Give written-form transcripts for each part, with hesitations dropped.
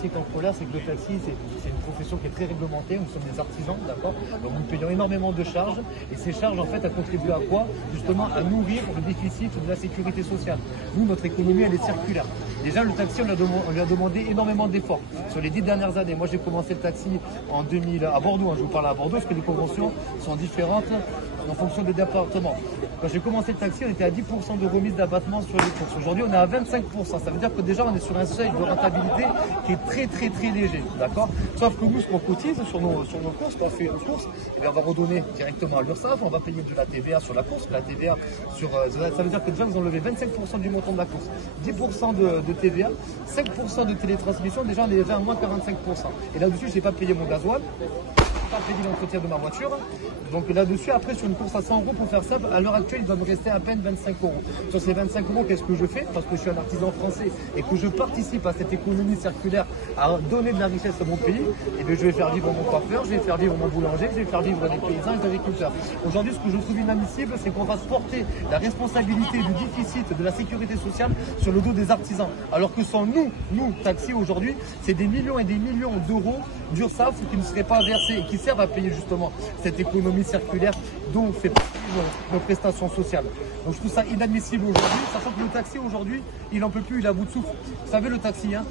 taxi est en colère, c'est que le taxi, c'est une profession qui est très réglementée. Nous sommes des artisans, d'accord? Donc nous payons énormément de charges. Et ces charges, en fait, elles contribuent à quoi? Justement, à nourrir le déficit de la sécurité sociale. Nous, notre économie, elle est circulaire. Déjà, le taxi, on lui a demandé énormément d'efforts. Sur les 10 dernières années, moi, j'ai commencé le taxi en 2000 à Bordeaux. Je vous parle à Bordeaux, parce que les conventions sont différentes en fonction des départements. Quand j'ai commencé le taxi, on était à 10% de remise d'abattement sur les courses. Aujourd'hui, on est à 25%. Ça veut dire que déjà, on est sur un seuil de rentabilité qui est très léger. D'accord? Sauf que nous, ce qu'on cotise sur nos courses, quand on fait une course, eh bien, on va redonner directement à l'URSSAF, on va payer de la TVA sur la course. La TVA sur, ça veut dire que déjà, vous enlevez 25% du montant de la course, 10% de TVA, 5% de télétransmission. Déjà, on est déjà à moins 45%. Et là-dessus, je n'ai pas payé mon gasoil, pas payé l'entretien de ma voiture. Donc là-dessus, après, sur une course à 100 euros, pour faire simple, à l'heure actuelle, il doit me rester à peine 25 euros. Sur ces 25 euros, qu'est-ce que je fais? Parce que je suis un artisan français et que je participe à cette économie circulaire, à donner de la richesse à mon pays, et bien je vais faire vivre mon coiffeur, je vais faire vivre mon boulanger, je vais faire vivre les paysans et les agriculteurs. Aujourd'hui, ce que je trouve inadmissible, c'est qu'on va se porter la responsabilité du déficit de la sécurité sociale sur le dos des artisans. Alors que sans nous, taxis aujourd'hui, c'est des millions et des millions d'euros d'URSSAF qui ne seraient pas versés et qui servent à payer justement cette économie circulaire dont fait partie nos prestations sociales. Donc je trouve ça inadmissible aujourd'hui, sachant que le taxi aujourd'hui, il n'en peut plus, il est à bout de souffle. Vous savez, le taxi, hein,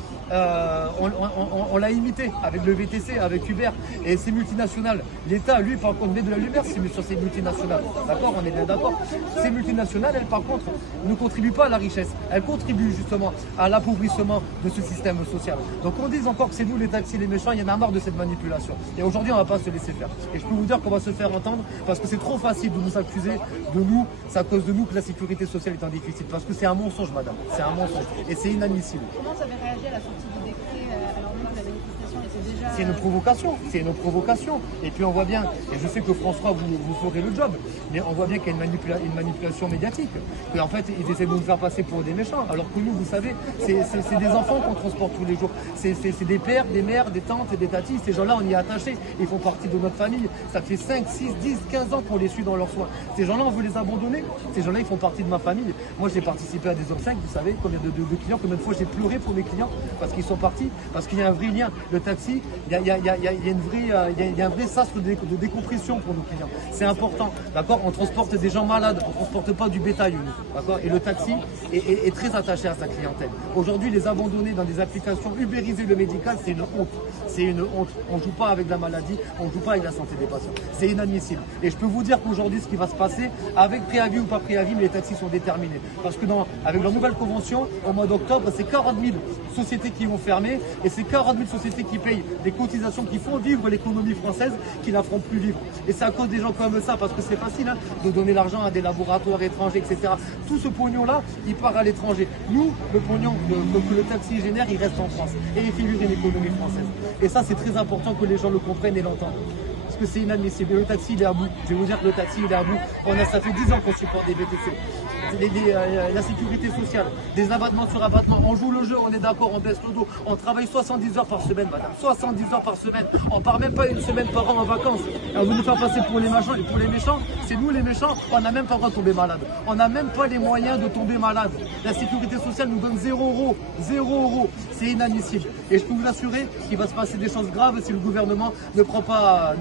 on l'a imité avec le VTC, avec Uber et ces multinationales. L'État, lui, par contre, met de la lumière sur ces multinationales. D'accord? On est bien d'accord. Ces multinationales, elles, par contre, ne contribuent pas à la richesse. Elles contribuent justement à l'appauvrissement de ce système social. Donc on dit encore que c'est nous les taxis, les méchants, il y en a marre de cette manipulation. Et aujourd'hui, on ne va pas se laisser faire. Et je peux vous dire qu'on va se faire entendre parce que c'est trop facile de nous accuser de nous, c'est à cause de nous que la sécurité sociale est en déficit. Parce que c'est un mensonge, madame. C'est un mensonge. Et c'est inadmissible. Comment vous avez réagi à la sortie du décret alors même que la manifestation était déjà... C'est une provocation, c'est une provocation. Et puis on voit bien, et je sais que François, vous ferez le job, mais on voit bien qu'il y a une manipulation médiatique. En fait, ils essaient de nous faire passer pour des méchants. Alors que nous, vous savez, c'est des enfants qu'on transporte tous les jours. C'est des pères, des mères, des tantes et des tatis. Ces gens-là, on y est attachés. Ils font partie de notre famille. Ça fait 5, 6, 10, 15 ans qu'on les suit dans leurs soins. Ces gens-là, on veut les abandonner. Ces gens-là, ils font partie de ma famille. Moi, j'ai participé à des obsèques, vous savez, combien de clients, combien de fois j'ai pleuré pour mes clients parce qu'ils sont partis, parce qu'il y a un vrai lien. Le taxi, il y a un vrai sas de décompression pour nos clients. C'est important, d'accord? On transporte des gens malades, on ne transporte pas du bétail, nous, d'accord? Et le taxi est très attaché à sa clientèle. Aujourd'hui, les abandonner dans des applications ubériser le médical, c'est une honte. C'est une honte. On ne joue pas avec la maladie, on ne joue pas avec la santé des patients. C'est inadmissible. Et je peux vous dire qu'aujourd'hui, ce qui va se passer, avec préavis ou pas préavis, mais les taxis sont déterminés. Parce que avec leur nouvelle convention, au mois d'octobre, c'est 40 000 sociétés qui vont fermer et c'est 40 000 sociétés qui payent des cotisations qui font vivre l'économie française, qui la feront plus vivre. Et c'est à cause des gens comme ça, parce que c'est facile hein, de donner l'argent à des laboratoires étrangers, etc. Tout ce pognon-là, il part à l'étranger. Nous, le pognon que le taxi génère, il reste en France et il fait vivre l'économie française. Et ça, c'est très important que les gens le comprennent et l'entendent. Parce que c'est inadmissible. Le taxi, il est à bout. Je vais vous dire que le taxi, il est à bout. Ça fait 10 ans qu'on supporte des VTC. La sécurité sociale, des abattements sur abattements. On joue le jeu, on est d'accord, on baisse le dos. On travaille 70 heures par semaine, madame. 70 heures par semaine. On part même pas une semaine par an en vacances. On veut nous faire passer pour les machins et pour les méchants. C'est nous les méchants. On n'a même pas le droit de tomber malade. On n'a même pas les moyens de tomber malade. La sécurité sociale nous donne 0 euros. 0 euros. C'est inadmissible. Et je peux vous assurer qu'il va se passer des choses graves si le gouvernement ne prend pas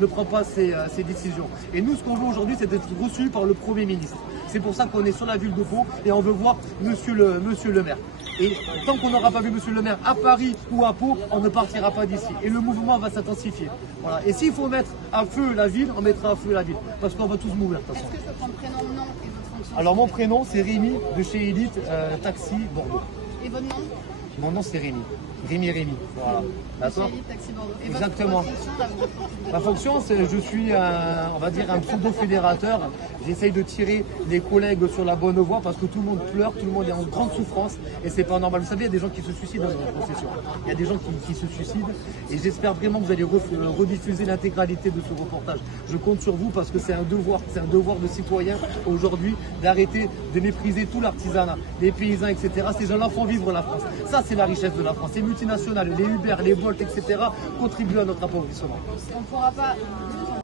ses décisions. Et nous, ce qu'on veut aujourd'hui, c'est d'être reçu par le Premier ministre. C'est pour ça qu'on est sur la ville de Pau et on veut voir monsieur le maire. Et tant qu'on n'aura pas vu monsieur le maire à Paris ou à Pau, on ne partira pas d'ici. Et le mouvement va s'intensifier. Voilà. Et s'il faut mettre à feu la ville, on mettra à feu la ville. Parce qu'on va tous mourir de toute façon. Est-ce que je peux prendre prénom, nom et votre fonction? Alors mon prénom, c'est Rémi de chez Elite Taxi Bordeaux. Et votre nom? Mon nom, c'est Rémi. Rémi. Voilà. D'accord. Exactement. Ma fonction, c'est je suis on va dire un pseudo-fédérateur. J'essaye de tirer les collègues sur la bonne voie parce que tout le monde pleure, tout le monde est en grande souffrance et c'est pas normal. Vous savez, il y a des gens qui se suicident dans notre profession. Il y a des gens qui se suicident et j'espère vraiment que vous allez rediffuser l'intégralité de ce reportage. Je compte sur vous parce que c'est un devoir de citoyen aujourd'hui d'arrêter de mépriser tout l'artisanat, les paysans, etc. Ces gens-là font vivre la France. Ça, c'est la richesse de la France. Les multinationales, les Uber, les Bolt, etc. contribuent à notre appauvrissement. On ne pourra pas